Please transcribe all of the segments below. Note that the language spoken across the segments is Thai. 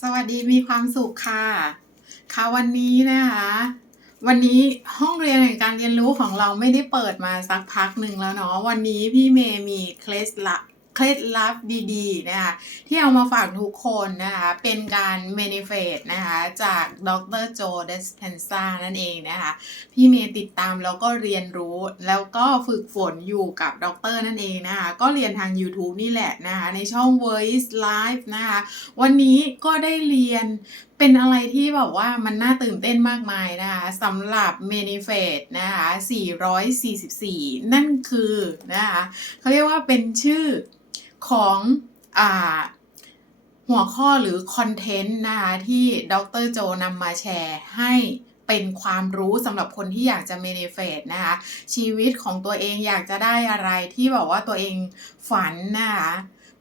สวัสดีมีความสุขค่ะ ค่ะวันนี้นะคะ วันนี้ห้องเรียนแห่งการเรียนรู้ของเราไม่ได้เปิดมาสักพักหนึ่งแล้วเนาะวันนี้พี่เมย์มีเคล็ดลับ เคล็ดลับดีๆนะคะที่เอามาฝากทุกคนนะคะเป็นการ manifest นะคะจากดรโจเดสเพนซ่านั่นเองนะคะพี่เมย์ติดตามแล้วก็เรียนรู้แล้วก็ฝึกฝนอยู่กับดรนั่นเองนะคะก็เรียนทาง YouTube นี่แหละนะคะในช่อง Voice Live นะคะวันนี้ก็ได้เรียน เป็นอะไรที่แบบว่ามันน่าตื่นเต้นมากมายนะคะสำหรับ m a n i f e s t นะคะ 444 นั่นคือนะคะเขาเรียกว่าเป็นชื่อของอ่าหัวข้อหรือคอนเทนต์นะคะที่ดรโจนำมาแชร์ให้เป็นความรู้สำหรับคนที่อยากจะ m a n i f e s t นะคะชีวิตของตัวเองอยากจะได้อะไรที่แบบว่าตัวเองฝันนะคะ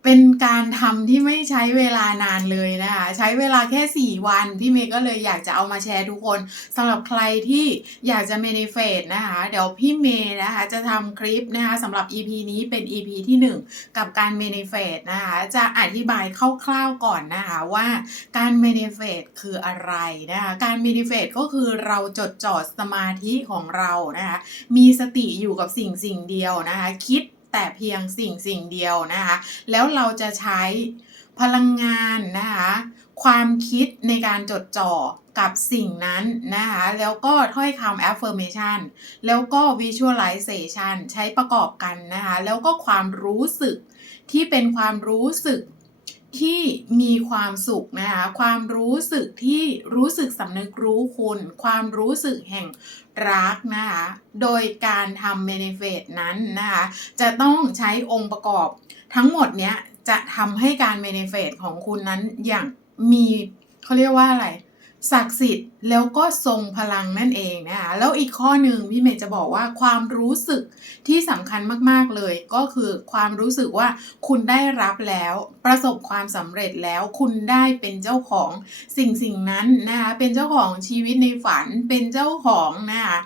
เป็นการทำที่ไม่ใช้เวลานานเลยนะคะ ใช้เวลาแค่ 4 วันพี่เมย์ก็เลยอยากจะเอามาแชร์ทุกคนสำหรับใครที่อยากจะ manifest นะคะ เดี๋ยวพี่เมย์นะคะจะทำคลิปนะคะสำหรับ EP นี้เป็น EP ที่ 1 กับการ manifest นะคะ จะอธิบายคร่าวๆก่อนนะคะว่าการ manifest คืออะไรนะคะ การ manifest ก็คือเราจดจ่อสมาธิของเรานะคะ มีสติอยู่กับสิ่งสิ่งเดียวนะคะ คิด แต่เพียงสิ่งสิ่งเดียวนะคะ แล้วเราจะใช้พลังงานนะคะ ความคิดในการจดจ่อกับสิ่งนั้นนะคะ แล้วก็ถ้อยคำ affirmation แล้วก็ visualization ใช้ประกอบกันนะคะ แล้วก็ความรู้สึกที่เป็นความรู้สึกที่มีความสุขนะคะ ความรู้สึกที่รู้สึกสำนึกรู้คุณ ความรู้สึกแห่งรักนะคะ โดยการทำเมนิเฟสนั้นนะคะ จะต้องใช้องค์ประกอบ ทั้งหมดเนี้ยจะทำให้การเมนิเฟสของคุณนั้นอย่างมีเขาเรียกว่าอะไร ศักดิ์สิทธิ์แล้วก็ทรงพลังนั่นเองนะคะ แล้วอีกข้อหนึ่งพี่เมย์จะบอกว่าความรู้สึกที่สำคัญมากๆเลย ก็คือความรู้สึกว่าคุณได้รับแล้ว ประสบความสำเร็จแล้ว คุณได้เป็นเจ้าของสิ่งสิ่งนั้นนะคะเป็นเจ้าของชีวิตในฝันเป็นเจ้าของนะคะ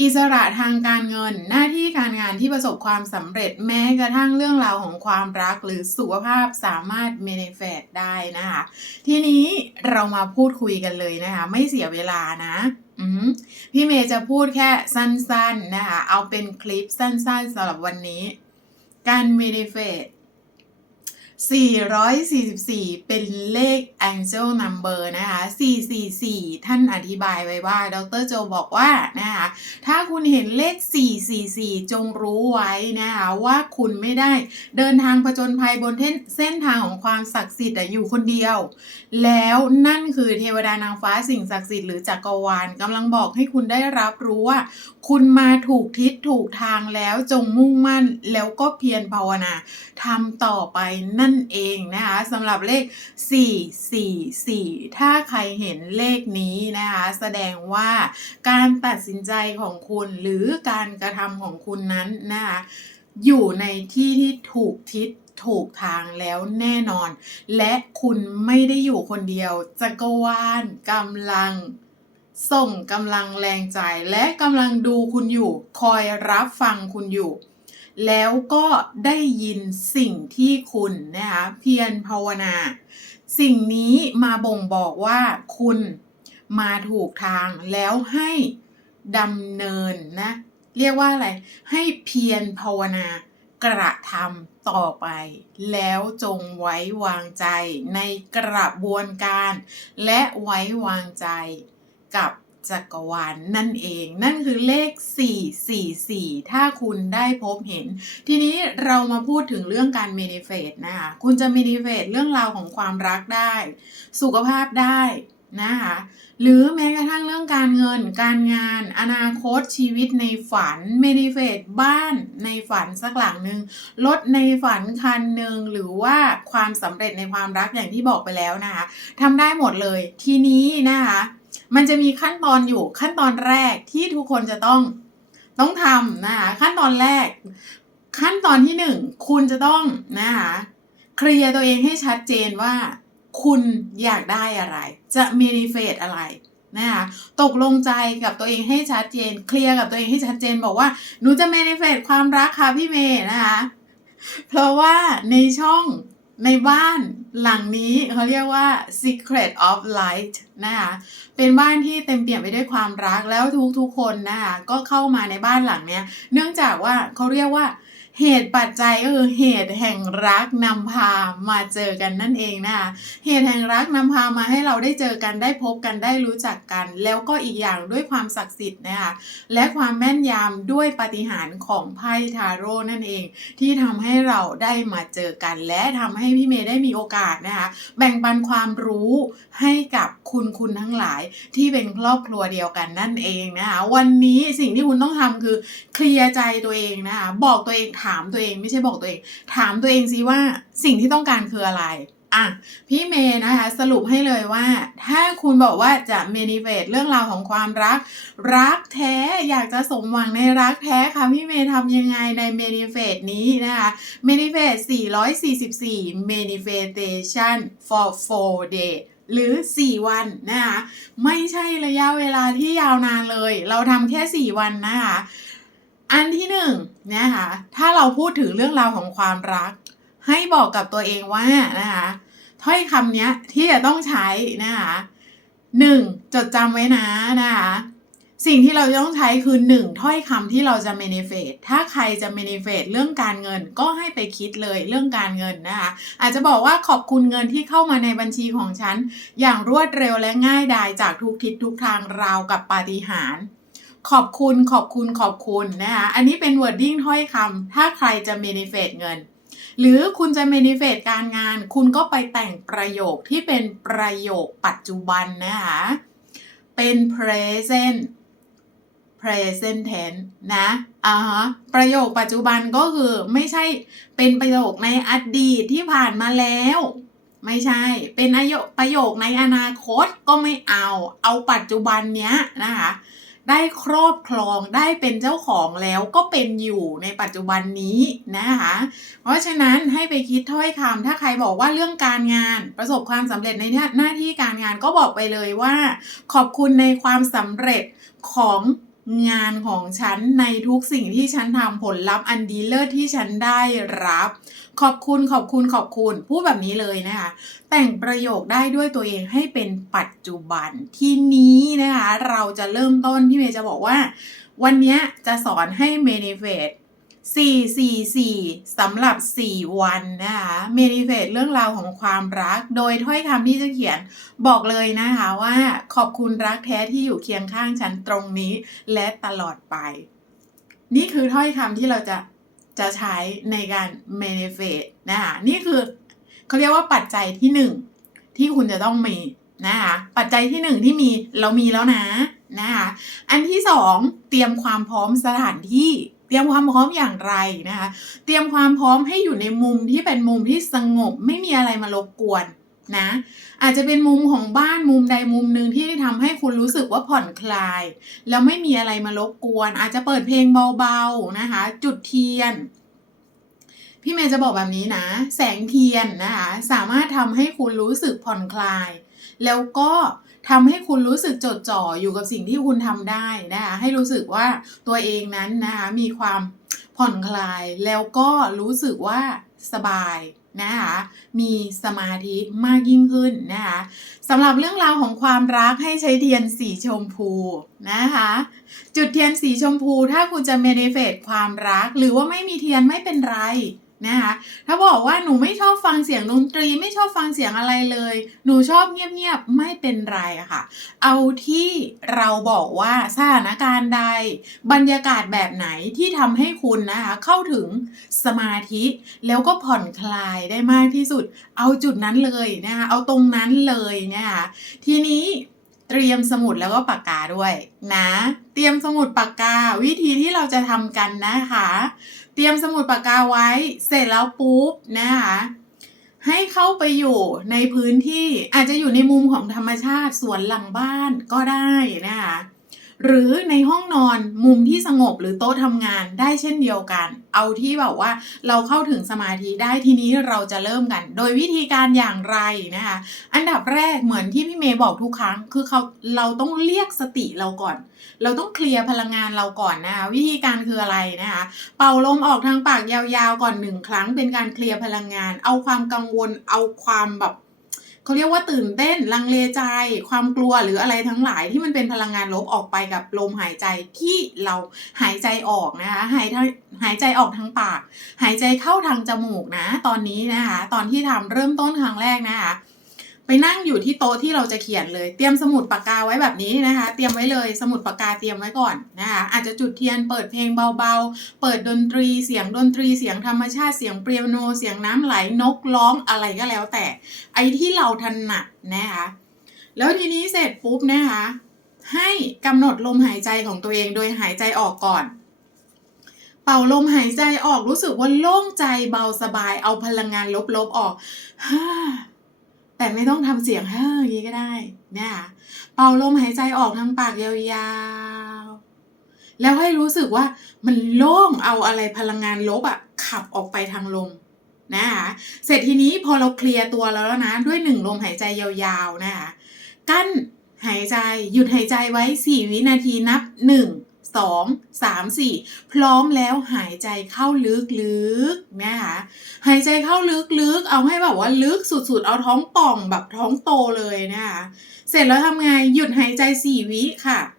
อิสระทางการเงิน หน้าที่การงานที่ประสบความสำเร็จแม้กระทั่งเรื่องราวของความรักหรือสุขภาพสามารถ manifest ได้นะคะ ทีนี้เรามาพูดคุยกันเลยนะคะ ไม่เสียเวลานะพี่เมย์จะพูดแค่สั้นๆนะคะ เอาเป็นคลิปสั้นๆสำหรับวันนี้ การ manifest 444 เป็นเลข angel number นะคะ 444 ท่านอธิบายไว้ว่า ดรโจบอกว่านะคะ ถ้าคุณเห็นเลข 444 จงรู้ไว้นะคะว่าคุณไม่ได้เดินทางผจญภัยบนเส้นทางของความศักดิ์สิทธิ์อยู่คนเดียว แล้วนั่นคือเทวดานางฟ้าสิ่งศักดิ์สิทธิ์หรือจักรวาลกำลังบอกให้คุณได้รับรู้ว่า คุณมาถูกทิศถูกทางแล้วจงมุ่งมั่นแล้วก็เพียรภาวนาทำต่อไปนั่น่นเองนะคะสำหรับเลข 444 ถ้าใครเห็นเลขนี้นะคะแสดงว่าการตัดสินใจของคุณหรือการกระทำของคุณนั้นนะคะอยู่ในที่ที่ถูกทิศถูกทางแล้วแน่นอน และคุณไม่ได้อยู่คนเดียว จักรวาลกำลังส่งกำลังแรงใจ และกำลังดูคุณอยู่ คอยรับฟังคุณอยู่ แล้วก็ได้ยินสิ่งที่คุณนะคะเพียรภาวนา สิ่งนี้มาบ่งบอกว่าคุณมาถูกทางแล้วให้ดำเนินนะเรียกว่าอะไร ให้เพียรภาวนากระทำต่อไป แล้วจงไว้วางใจในกระบวนการ และไว้วางใจกับ จักรวาลนนั่นเอง นั่นคือเลข 444 ถ้าคุณได้พบเห็น ทีนี้เรามาพูดถึงเรื่องการ manifest นะคะคุณจะ manifest เรื่องราวของความรักได้ สุขภาพได้นะคะหรือแม้กระทั่งเรื่องการเงิน การงาน อนาคตชีวิตในฝัน manifest บ้านในฝันสักหลังหนึ่งรถในฝันคันหนึ่งหรือว่าความสำเร็จในความรักอย่างที่บอกไปแล้วนะคะทำได้หมดเลย ทีนี้นะคะ มันจะมีขั้นตอนอยู่ขั้นตอนแรกที่ทุกคนจะต้องต้องทำนะคะขั้นตอนแรก ขั้นตอนที่หนึ่งคุณจะต้องนะคะเคลียร์ตัวเองให้ชัดเจนว่า คุณอยากได้อะไร จะ manifest อะไรนะคะตกลงใจกับตัวเองให้ชัดเจน เคลียร์กับตัวเองให้ชัดเจน บอกว่าหนูจะ manifest ความรักค่ะพี่เมย์นะคะเพราะว่าในช่อง ในบ้านหลังนี้เขาเรียกว่า secret of light นะคะเป็นบ้านที่เต็มเปี่ยมไปด้วยความรักแล้วทุกๆคนนะคะก็เข้ามาในบ้านหลังเนี้ย เนื่องจากว่าเขาเรียกว่า เหตุปัจจัยก็คือเหตุแห่งรักนำพามาเจอกันนั่นเองนะคะเหตุแห่งรักนำพามาให้เราได้เจอกันได้พบกันได้รู้จักกัน แล้วก็อีกอย่างด้วยความศักดิ์สิทธิ์นะคะและความแม่นยำด้วยปาฏิหารย์ของไพ่ทาโร่นั่นเอง ที่ทำให้เราได้มาเจอกัน และทำให้พี่เมย์ได้มีโอกาสนะคะแบ่งปันความรู้ให้กับคุณคุณทั้งหลายที่เป็นครอบครัวเดียวกันนั่นเองนะคะวันนี้สิ่งที่คุณต้องทำคือเคลียร์ใจตัวเองนะคะบอกตัวเองถามตัวเองไม่ใช่บอกตัวเอง ถามตัวเองซิว่าสิ่งที่ต้องการคืออะไรอะพี่เมย์นะคะสรุปให้เลยว่า ถ้าคุณบอกว่าจะเมนิเฟตเรื่องราวของความรัก รักแท้อยากจะสมหวังในรักแท้ค่ะพี่เมย์ทำยังไงในเมนิเฟตนี้นะคะเมนิเฟต444 manifestation for 4 day หรือ 4 วันนะคะไม่ใช่ระยะเวลาที่ยาวนานเลย เราทำแค่ 4 วันนะคะ อันที่หนึ่งนะคะถ้าเราพูดถึงเรื่องราวของความรัก ให้บอกกับตัวเองว่านะคะถ้อยคำเนี้ยที่จะต้องใช้นะคะหนึ่งจดจำไว้นะนะคะสิ่งที่เราต้องใช้คือหนึ่งถ้อยคำที่เราจะ manifest ถ้าใครจะ manifest เรื่องการเงินก็ให้ไปคิดเลยเรื่องการเงินนะคะอาจจะบอกว่าขอบคุณเงินที่เข้ามาในบัญชีของฉัน อย่างรวดเร็วและง่ายดายจากทุกทิศทุกทางราวกับปาฏิหาริย์ ขอบคุณขอบคุณขอบคุณนะคะอันนี้เป็น wording ถ้อยคำถ้าใครจะ manifest เงิน หรือคุณจะ manifest การงาน คุณก็ไปแต่งประโยคที่เป็นประโยคปัจจุบันนะคะเป็น present present tense นะอ่าฮะประโยคปัจจุบันก็คือไม่ใช่เป็นประโยคในอดีตที่ผ่านมาแล้ว ไม่ใช่ เป็นประโยคประโยคในอนาคตก็ไม่เอา เอาปัจจุบันเนี้ยนะคะ ได้ครอบครองได้เป็นเจ้าของแล้วก็เป็นอยู่ในปัจจุบันนี้นะคะ เพราะฉะนั้นให้ไปคิดถ้อยคำถ้าใครบอกว่าเรื่องการงานประสบความสำเร็จในหน้าที่การงานก็บอกไปเลยว่า ขอบคุณในความสำเร็จของ งานของฉันในทุกสิ่งที่ฉันทำผลลัพธ์อันดีเลิศที่ฉันได้รับ ขอบคุณขอบคุณขอบคุณพูดแบบนี้เลยนะคะ แต่งประโยคได้ด้วยตัวเองให้เป็นปัจจุบันทีนี้นะคะ เราจะเริ่มต้นที่เมย์จะบอกว่า วันนี้จะสอนให้ manifest 444สำหรับ 4 วันนะคะ manifest เรื่องราวของความรัก โดยถ้อยคำที่จะเขียนบอกเลยนะคะว่า ขอบคุณรักแท้ที่อยู่เคียงข้างฉันตรงนี้และตลอดไป นี่คือถ้อยคำที่เราจะจะใช้ในการ manifest นะคะนี่คือเขาเรียกว่าปัจจัยที่หนึ่งที่คุณจะต้องมีนะคะปัจจัยที่หนึ่งที่มีเรามีแล้วนะนะคะอันที่สองเตรียมความพร้อมสถานที่ เตรียมความพร้อมอย่างไรนะคะ เตรียมความพร้อมให้อยู่ในมุมที่เป็นมุมที่สงบไม่มีอะไรมารบกวนนะ อาจจะเป็นมุมของบ้านมุมใดมุมหนึ่งที่ทำให้คุณรู้สึกว่าผ่อนคลาย แล้วไม่มีอะไรมารบกวน อาจจะเปิดเพลงเบาๆนะคะ จุดเทียน พี่เมย์จะบอกแบบนี้นะ แสงเทียนนะคะ สามารถทำให้คุณรู้สึกผ่อนคลาย แล้วก็ ทำให้คุณรู้สึกจดจ่ออยู่กับสิ่งที่คุณทำได้นะคะให้รู้สึกว่าตัวเองนั้นนะคะมีความผ่อนคลายแล้วก็รู้สึกว่าสบายนะคะมีสมาธิมากยิ่งขึ้นนะคะสำหรับเรื่องราวของความรักให้ใช้เทียนสีชมพูนะคะ จุดเทียนสีชมพูถ้าคุณจะเมเนเฟตความรัก หรือว่าไม่มีเทียนไม่เป็นไร นะคะถ้าบอกว่าหนูไม่ชอบฟังเสียงดนตรีไม่ชอบฟังเสียงอะไรเลย หนูชอบเงียบๆไม่เป็นไรค่ะ เอาที่เราบอกว่าสถานการณ์ใด บรรยากาศแบบไหนที่ทำให้คุณนะคะเข้าถึงสมาธิแล้วก็ผ่อนคลายได้มากที่สุด เอาจุดนั้นเลยนะคะเอาตรงนั้นเลยนะคะทีนี้เตรียมสมุดแล้วก็ปากกาด้วยนะ เตรียมสมุดปากกาวิธีที่เราจะทำกันนะคะ เตรียมสมุดปากกาไว้ เสร็จแล้วปุ๊บนะคะให้เข้าไปอยู่ในพื้นที่อาจจะอยู่ในมุมของธรรมชาติสวนหลังบ้านก็ได้นะคะ หรือในห้องนอนมุมที่สงบหรือโต๊ะทำงานได้เช่นเดียวกัน เอาที่แบบว่าเราเข้าถึงสมาธิได้ทีนี้เราจะเริ่มกัน โดยวิธีการอย่างไรนะคะ อันดับแรกเหมือนที่พี่เมย์บอกทุกครั้ง คือเขาเราต้องเรียกสติเราก่อน เราต้องเคลียร์พลังงานเราก่อนนะคะวิธีการคืออะไรนะคะเป่าลมออกทางปากยาวๆก่อนหนึ่งครั้งเป็นการเคลียร์พลังงาน เอาความกังวลเอาความแบบ เขาเรียกว่าตื่นเต้น ลังเลใจ ความกลัวหรืออะไรทั้งหลายที่มันเป็นพลังงานลบออกไปกับลมหายใจที่เราหายใจออกนะคะหายหายใจออกทางปาก หายใจเข้าทางจมูกนะ ตอนนี้นะคะ ตอนที่ทำเริ่มต้นครั้งแรกนะคะ ไปนั่งอยู่ที่โต๊ะที่เราจะเขียนเลย เตรียมสมุดปากกาไว้แบบนี้นะคะ เตรียมไว้เลยสมุดปากกาเตรียมไว้ก่อนนะคะอาจจะจุดเทียนเปิดเพลงเบาๆ เปิดดนตรีเสียงดนตรีเสียงธรรมชาติเสียงเปียโนเสียงน้ำไหลนกร้องอะไรก็แล้วแต่ ไอ้ที่เราถนัดนะคะแล้วทีนี้เสร็จปุ๊บนะคะให้กำหนดลมหายใจของตัวเองโดยหายใจออกก่อน เป่าลมหายใจออกรู้สึกว่าโล่งใจเบาสบายเอาพลังงานลบๆออกฮ่า แต่ไม่ต้องทำเสียงเฮ้ออย่างนี้ก็ได้นะคะเป่าลมหายใจออกทางปากยาวๆ แล้วให้รู้สึกว่ามันโล่งเอาอะไรพลังงานลบอะขับออกไปทางลมนะคะเสร็จทีนี้พอเราเคลียร์ตัวแล้วนะ ด้วยหนึ่งลมหายใจยาวๆนะคะกั้นหายใจหยุดหายใจไว้ 4 วินาทีนับ 1 2 3 4 พร้อมแล้วหายใจเข้าลึกๆนะคะหายใจเข้าลึกๆ เอาให้แบบว่าลึกสุดๆ เอาท้องป่องแบบท้องโตเลยนะคะเสร็จแล้วทำไงหยุดหายใจ 4 วิค่ะ 1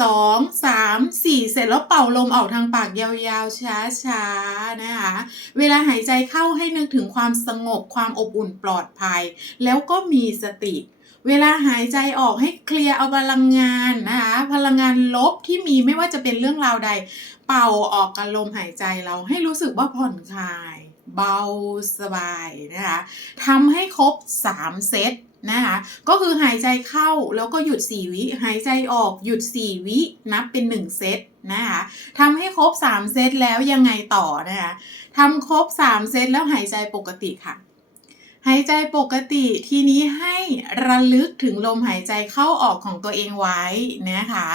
2 3 4 เสร็จแล้วเป่าลมออกทางปากยาวๆ ช้าๆ นะคะ เวลาหายใจเข้าให้นึกถึงความสงบความอบอุ่นปลอดภัย แล้วก็มีสติ เวลาหายใจออกให้เคลียร์เอาพลังงานนะคะพลังงานลบที่มีไม่ว่าจะเป็นเรื่องราวใด เป่าออกกับลมหายใจเราให้รู้สึกว่าผ่อนคลาย เบาสบายนะคะทำให้ครบ 3 เซตนะคะก็คือหายใจเข้าแล้วก็หยุด 4 วิ หายใจออกหยุด 4 วิ นับเป็น 1 เซตนะคะทำให้ครบ 3 เซตแล้วยังไงต่อนะคะทำครบ 3 เซตแล้วหายใจปกติค่ะ หายใจปกติทีนี้ให้ระลึกถึงลมหายใจเข้าออกของตัวเองไว้นะคะ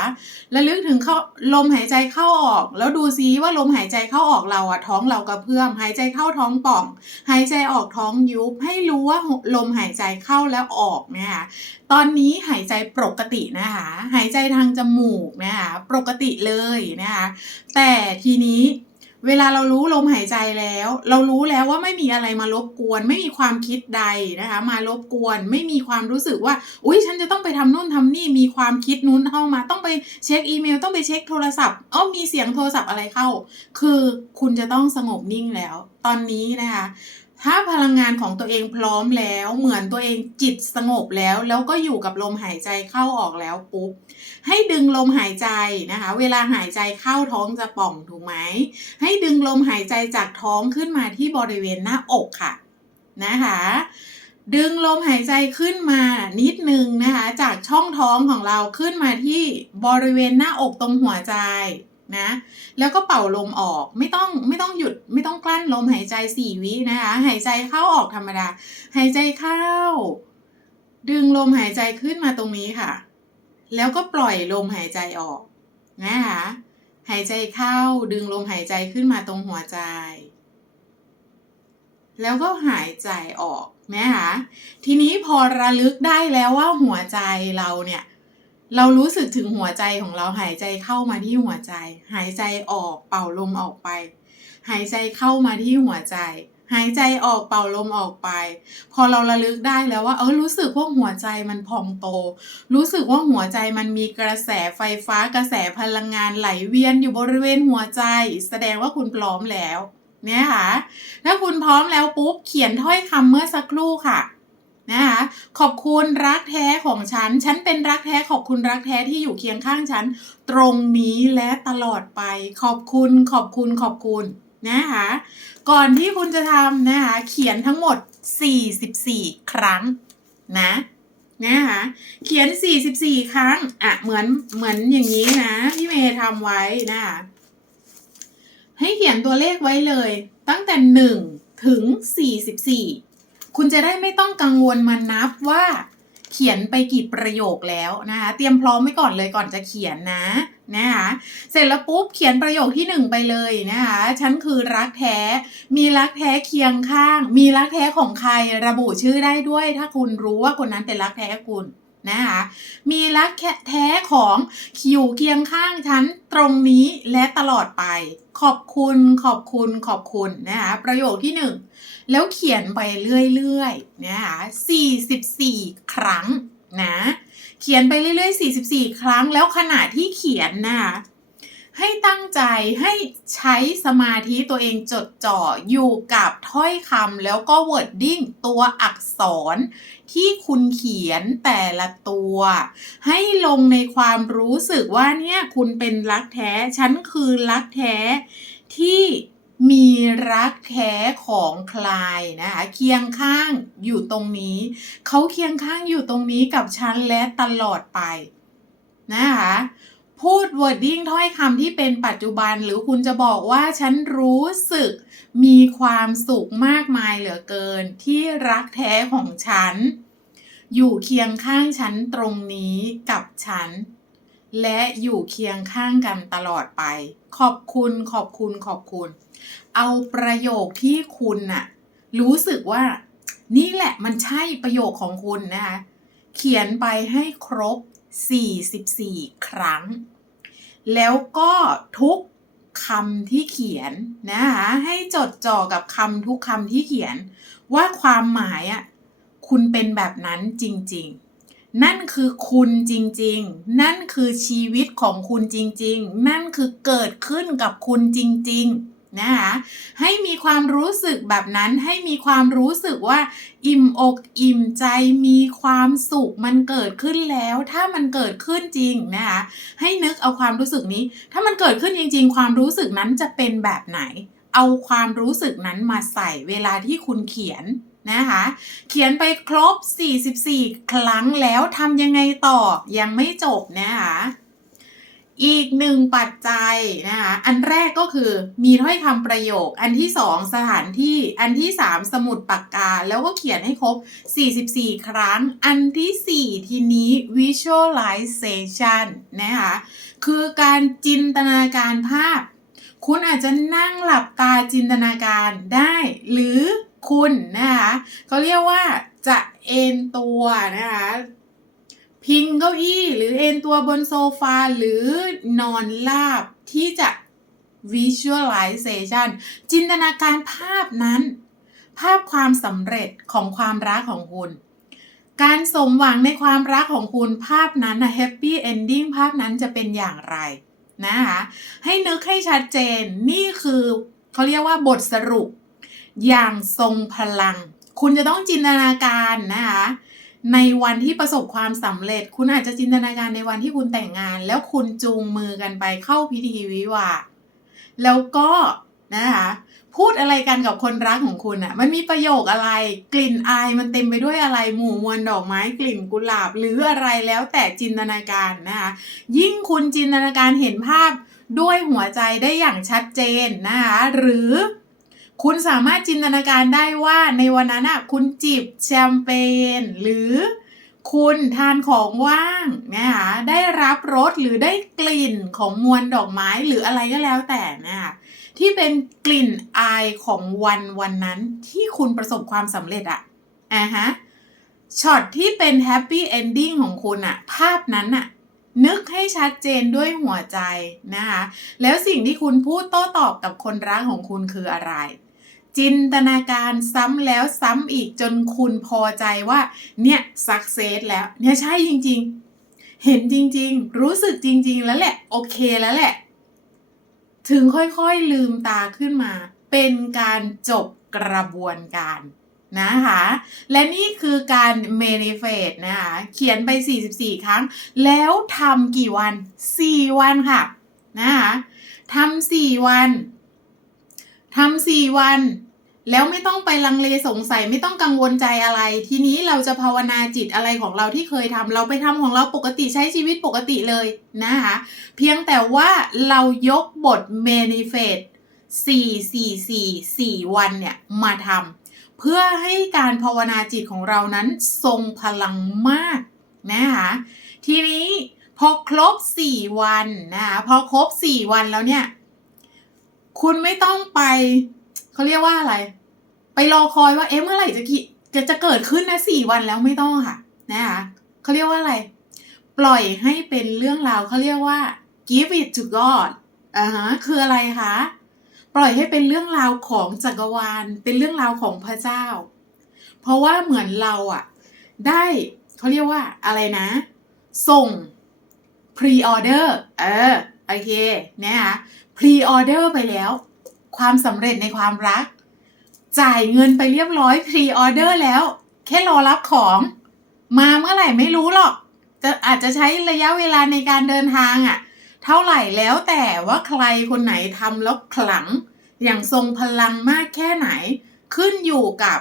ระลึกถึงเข้าลมหายใจเข้าออก แล้วดูซิว่าลมหายใจเข้าออกเราอะท้องเรากระเพื่อม หายใจเข้าท้องป่อง หายใจออกท้องยุบให้รู้ว่าลมหายใจเข้าแล้วออกนะคะตอนนี้หายใจปกตินะคะหายใจทางจมูกนะคะปกติเลยนะคะแต่ทีนี้ เวลาเรารู้ลมหายใจแล้ว เรารู้แล้วว่าไม่มีอะไรมารบกวน ไม่มีความคิดใดนะคะ มารบกวน ไม่มีความรู้สึกว่า อุ้ยฉันจะต้องไปทำนู่นทำนี่มีความคิดนู้นเข้ามา ต้องไปเช็คอีเมล ต้องไปเช็คโทรศัพท์เอ้ามีเสียงโทรศัพท์อะไรเข้า คือคุณจะต้องสงบนิ่งแล้ว ตอนนี้นะคะ ถ้าพลังงานของตัวเองพร้อมแล้วเหมือนตัวเองจิตสงบแล้ว แล้วก็อยู่กับลมหายใจเข้าออกแล้วปุ๊บให้ดึงลมหายใจนะคะ เวลาหายใจเข้าท้องจะป่องถูกไหมให้ดึงลมหายใจจากท้องขึ้นมาที่บริเวณหน้าอกค่ะนะคะ ดึงลมหายใจขึ้นมานิดนึงนะคะ จากช่องท้องของเราขึ้นมาที่บริเวณหน้าอกตรงหัวใจ นะ แล้วก็เป่าลมออกไม่ต้องไม่ต้องหยุดไม่ต้องกลั้นลมหายใจสี่วินะคะ หายใจเข้าออกธรรมดา หายใจเข้า ดึงลมหายใจขึ้นมาตรงนี้ค่ะ แล้วก็ปล่อยลมหายใจออกนะคะหายใจเข้าดึงลมหายใจขึ้นมาตรงหัวใจ แล้วก็หายใจออกนะคะทีนี้พอระลึกได้แล้วว่าหัวใจเราเนี่ย เรารู้สึกถึงหัวใจของเราหายใจเข้ามาที่หัวใจ หายใจออกเป่าลมออกไป หายใจเข้ามาที่หัวใจ หายใจออกเป่าลมออกไป พอเราระลึกได้แล้วว่า เออรู้สึกว่าหัวใจมันพองโต รู้สึกว่าหัวใจมันมีกระแสไฟฟ้ากระแสพลังงานไหลเวียนอยู่บริเวณหัวใจ แสดงว่าคุณพร้อมแล้วเนี่ยค่ะถ้าคุณพร้อมแล้วปุ๊บเขียนถ้อยคำเมื่อสักครู่ค่ะ นะคะขอบคุณรักแท้ของฉัน ฉันเป็นรักแท้ขอบคุณรักแท้ที่อยู่เคียงข้างฉัน ตรงนี้และตลอดไป ขอบคุณขอบคุณขอบคุณนะคะก่อนที่คุณจะทำนะคะเขียนทั้งหมด 44 ครั้งนะนะคะเขียน 44 ครั้งอะเหมือนเหมือนอย่างนี้นะพี่เมย์ทำไว้นะคะให้เขียนตัวเลขไว้เลย ตั้งแต่ 1 ถึง 44 คุณจะได้ไม่ต้องกังวลมานับว่าเขียนไปกี่ประโยคแล้วนะคะ เตรียมพร้อมไว้ก่อนเลยก่อนจะเขียนนะนะคะ เสร็จแล้วปุ๊บเขียนประโยคที่หนึ่งไปเลยนะคะฉันคือรักแท้ มีรักแท้เคียงข้าง มีรักแท้ของใครระบุชื่อได้ด้วย ถ้าคุณรู้ว่าคนนั้นเป็นรักแท้คุณ นะคะมีรักแท้ของอยู่เคียงข้างฉันตรงนี้และตลอดไป ขอบคุณขอบคุณขอบคุณนะคะประโยคที่หนึ่งแล้วเขียนไปเรื่อยๆนะคะ44 ครั้งนะเขียนไปเรื่อยๆ 44 ครั้งแล้วขณะที่เขียนนะคะ ให้ตั้งใจให้ใช้สมาธิตัวเองจดจ่ออยู่กับถ้อยคำแล้วก็ wording ตัวอักษร ที่คุณเขียนแต่ละตัว ให้ลงในความรู้สึกว่าเนี่ยคุณเป็นรักแท้ ฉันคือรักแท้ที่มีรักแท้ของใครนะคะเคียงข้างอยู่ตรงนี้ เขาเคียงข้างอยู่ตรงนี้กับฉันและตลอดไปนะคะ พูด wording ถ้อยคำที่เป็นปัจจุบัน หรือคุณจะบอกว่าฉันรู้สึกมีความสุขมากมายเหลือเกิน ที่รักแท้ของฉัน อยู่เคียงข้างฉันตรงนี้กับฉัน และอยู่เคียงข้างกันตลอดไป ขอบคุณขอบคุณขอบคุณ เอาประโยคที่คุณน่ะรู้สึกว่า นี่แหละมันใช่ประโยคของคุณนะคะเขียนไปให้ครบ44 ครั้ง แล้วก็ทุกคำที่เขียนนะคะให้จดจ่อกับคำทุกคำที่เขียน ว่าความหมายอะคุณเป็นแบบนั้นจริง ๆ นั่นคือคุณจริง ๆ นั่นคือชีวิตของคุณจริง ๆ นั่นคือเกิดขึ้นกับคุณจริง ๆ นะคะให้มีความรู้สึกแบบนั้นให้มีความรู้สึกว่า อิ่มอกอิ่มใจมีความสุขมันเกิดขึ้นแล้ว ถ้ามันเกิดขึ้นจริงนะคะให้นึกเอาความรู้สึกนี้ ถ้ามันเกิดขึ้นจริง ๆ ความรู้สึกนั้นจะเป็นแบบไหน เอาความรู้สึกนั้นมาใส่เวลาที่คุณเขียนนะคะเขียนไปครบ 44 ครั้งแล้วทำยังไงต่อยังไม่จบนะคะ อีกหนึ่งปัจจัยนะคะ อันแรกก็คือมีถ้อยคำประโยค อันที่สองสถานที่ อันที่สามสมุดปากกา แล้วก็เขียนให้ครบ 44 ครั้ง อันที่สี่ทีนี้ visualization นะคะ คือการจินตนาการภาพ คุณอาจจะนั่งหลับตาจินตนาการได้ หรือคุณนะคะเขาเรียกว่าจะเอนตัวนะคะ พิงเก้าอี้หรือเอนตัวบนโซฟาหรือนอนราบที่จะ visualization จินตนาการภาพนั้น ภาพความสำเร็จของความรักของคุณ การสมหวังในความรักของคุณภาพนั้นนะ happy ending ภาพนั้นจะเป็นอย่างไรนะคะให้นึกให้ชัดเจนนี่คือเขาเรียกว่าบทสรุป อย่างทรงพลัง คุณจะต้องจินตนาการนะคะ ในวันที่ประสบความสำเร็จ คุณอาจจะจินตนาการในวันที่คุณแต่งงาน แล้วคุณจูงมือกันไปเข้าพิธีวิวาแล้วก็นะคะพูดอะไรกันกับคนรักของคุณอะ่ะ มันมีประโยคอะไร กลิ่นอายมันเต็มไปด้วยอะไร หมู่มวลดอกไม้กลิ่นกุหลาบ หรืออะไรแล้วแต่จินตนาการนะคะ ยิ่งคุณจินตนาการเห็นภาพด้วยหัวใจได้อย่างชัดเจนนะคะ หรือ คุณสามารถจินตนาการได้ว่าในวันนั้นอะคุณจิบแชมเปญหรือคุณทานของว่างนะคะได้รับรสหรือได้กลิ่นของมวลดอกไม้หรืออะไรก็แล้วแต่นะคะที่เป็นกลิ่นอายของวันวันนั้นที่คุณประสบความสำเร็จอะอะฮะช็อตที่เป็นแฮปปี้เอนดิ้งของคุณอะภาพนั้นอะนึกให้ชัดเจนด้วยหัวใจนะคะแล้วสิ่งที่คุณพูดโต้ตอบกับคนรักของคุณคืออะไร จินตนาการซ้ำแล้วซ้ำอีกจนคุณพอใจว่า เนี่ยสักเซสแล้ว เนี่ยใช่จริง ๆ เห็นจริง ๆ รู้สึกจริง ๆ แล้วแหละ โอเคแล้วแหละ ถึงค่อยๆลืมตาขึ้นมา เป็นการจบกระบวนการนะคะ และนี่คือการ manifest นะคะ เขียนไป 44 ครั้ง แล้วทำกี่วัน 4 วันค่ะ นะคะทำ4วันทำสี่วัน แล้วไม่ต้องไปลังเลสงสัยไม่ต้องกังวลใจอะไร ทีนี้เราจะภาวนาจิตอะไรของเราที่เคยทำเราไปทำของเราปกติใช้ชีวิตปกติเลยนะคะเพียงแต่ว่าเรายกบท manifest 4 4 4 4 วันเนี่ยมาทำพื่อให้การภาวนาจิตของเรานั้นทรงพลังมากนะคะทีนี้พอครบ 4 วันนะคะพอครบ 4 วันแล้วเนี่ย คุณไม่ต้องไป เขาเรียกว่าอะไร ไปรอคอยว่าเอ๊ะเมื่อไหร่จะกิจะจะเกิดขึ้นนะสี่วันแล้วไม่ต้องค่ะนะคะเขาเรียกว่าอะไร ปล่อยให้เป็นเรื่องราวเขาเรียกว่า give it to God อ่าฮะคืออะไรคะปล่อยให้เป็นเรื่องราวของจักรวาล เป็นเรื่องราวของพระเจ้า เพราะว่าเหมือนเราอะได้เขาเรียกว่าอะไรนะ ส่ง pre order เออโอเคนะคะ pre order ไปแล้ว ความสำเร็จในความรัก จ่ายเงินไปเรียบร้อยพรีออเดอร์แล้ว แค่รอรับของ มาเมื่อไหร่ไม่รู้หรอกจะอาจจะใช้ระยะเวลาในการเดินทางอะ เท่าไหร่แล้วแต่ว่าใครคนไหนทำแล้วขลัง อย่างทรงพลังมากแค่ไหน ขึ้นอยู่กับ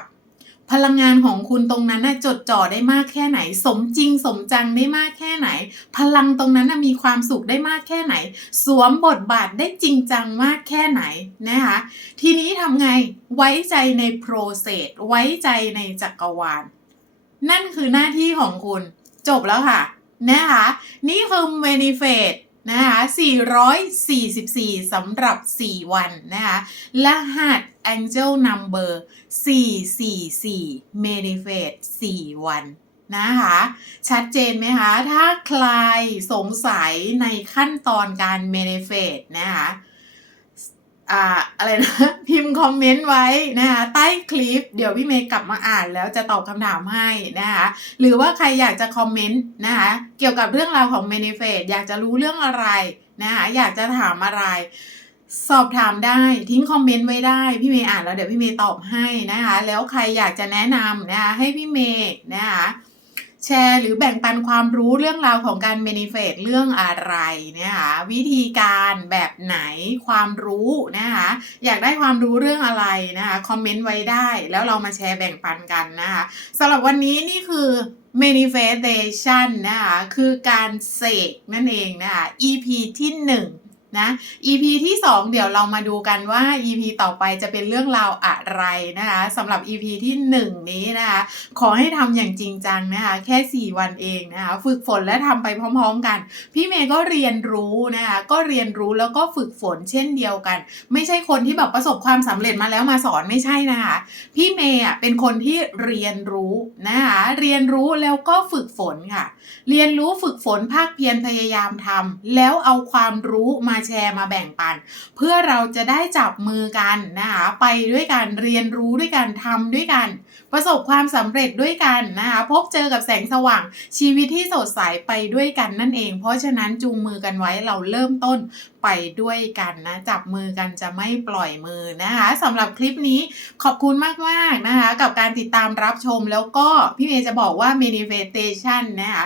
พลังงานของคุณตรงนั้นน่ะจดจ่อได้มากแค่ไหน สมจริงสมจังได้มากแค่ไหน พลังตรงนั้นน่ะมีความสุขได้มากแค่ไหน สวมบทบาทได้จริงจังมากแค่ไหนนะคะทีนี้ทำไงไว้ใจในโปรเซสไว้ใจในจักรวาล นั่นคือหน้าที่ของคุณ จบแล้วค่ะนะคะนี่คือ manifest นะคะ444สำหรับ 4 วันนะคะรหัส angel number 444 manifest 4 วันนะคะ ชัดเจนไหมคะ ถ้าใครสงสัยในขั้นตอนการ manifest นะคะ อ่าอะไรนะพิมพ์คอมเมนต์ไว้นะคะใต้คลิป เดี๋ยวพี่เมย์กลับมาอ่านแล้วจะตอบคำถามให้นะคะหรือว่าใครอยากจะคอมเมนต์นะคะเกี่ยวกับเรื่องราวของ Manifest อยากจะรู้เรื่องอะไรนะคะอยากจะถามอะไร สอบถามได้ทิ้งคอมเมนต์ไว้ได้ พี่เมย์อ่านแล้วเดี๋ยวพี่เมย์ตอบให้นะคะแล้วใครอยากจะแนะนำนะคะให้พี่เมย์นะคะ แชร์หรือแบ่งปันความรู้เรื่องราวของการ manifest เรื่องอะไรนะคะวิธีการแบบไหนความรู้นะคะอยากได้ความรู้เรื่องอะไรนะคะคอมเมนต์ไว้ได้แล้วเรามาแชร์แบ่งปันกันนะคะสำหรับวันนี้นี่คือ manifestation นะคะคือการเสกนั่นเองนะคะ EP ที่ 1 นะ EP ที่ 2 เดี๋ยวเรามาดูกันว่า EP ต่อไปจะเป็นเรื่องราวอะไรนะคะสำหรับ EP ที่ 1 นี้นะคะ ขอให้ทำอย่างจริงจังนะคะ แค่ 4 วันเองนะคะ ฝึกฝนและทำไปพร้อม ๆ กัน พี่เมย์ก็เรียนรู้นะคะ ก็เรียนรู้แล้วก็ฝึกฝนเช่นเดียวกัน ไม่ใช่คนที่แบบประสบความสำเร็จมาแล้วมาสอนไม่ใช่นะคะ พี่เมย์อะเป็นคนที่เรียนรู้นะคะเรียนรู้แล้วก็ฝึกฝนค่ะ เรียนรู้ฝึกฝนภาคเพียรพยายามทำแล้วเอาความรู้มาแชร์มาแบ่งปัน เพื่อเราจะได้จับมือกันนะคะไปด้วยกันเรียนรู้ด้วยกันทำด้วยกัน ประสบความสำเร็จด้วยกันนะคะพบเจอกับแสงสว่างชีวิตที่สดใสไปด้วยกันนั่นเอง เพราะฉะนั้นจูงมือกันไว้เราเริ่มต้นไปด้วยกันนะ จับมือกันจะไม่ปล่อยมือนะคะสำหรับคลิปนี้ขอบคุณมาก ๆ นะคะ กับการติดตามรับชมแล้วก็พี่เมย์จะบอกว่า manifestation นะคะ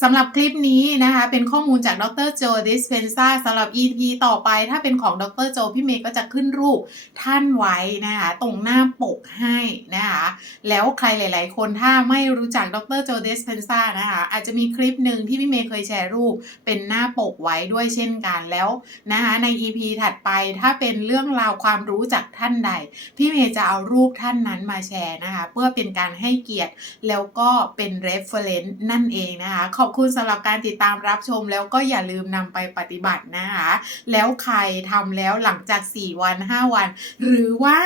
สำหรับคลิปนี้นะคะ เป็นข้อมูลจากดรโจดิสเพนซ่าสำหรับ EP ต่อไป ถ้าเป็นของดรโจพี่เมย์ก็จะขึ้นรูปท่านไว้นะคะตรงหน้าปกให้นะคะแล้วใครหลาย ๆ คนถ้าไม่รู้จักดรโจดิสเพนซ่านะคะอาจจะมีคลิปหนึ่งที่พี่เมย์เคยแชร์รูปเป็นหน้าปกไว้ด้วยเช่นกันแล้วนะคะใน EP ถัดไปถ้าเป็นเรื่องราวความรู้จากท่านใด พี่เมย์จะเอารูปท่านนั้นมาแชร์นะคะเพื่อเป็นการให้เกียรติแล้วก็เป็น reference นั่นเองนะคะอบคุณสำหรับการติดตามรับชมแล้วก็อย่าลืมนำไปปฏิบัตินะคะ แล้วใครทำแล้วหลังจาก 4 วัน 5 วัน หรือว่า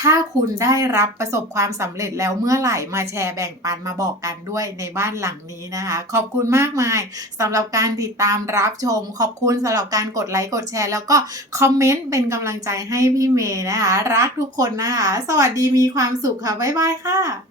ถ้าคุณได้รับประสบความสำเร็จแล้วเมื่อไหร่มาแชร์แบ่งปันมาบอกกันด้วยในบ้านหลังนี้นะคะ ขอบคุณมากมายสำหรับการติดตามรับชม ขอบคุณสำหรับการกดไลค์กดแชร์ แล้วก็คอมเมนต์เป็นกำลังใจให้พี่เมย์นะคะ รักทุกคนนะคะ สวัสดีมีความสุขค่ะ บ๊ายบายค่ะ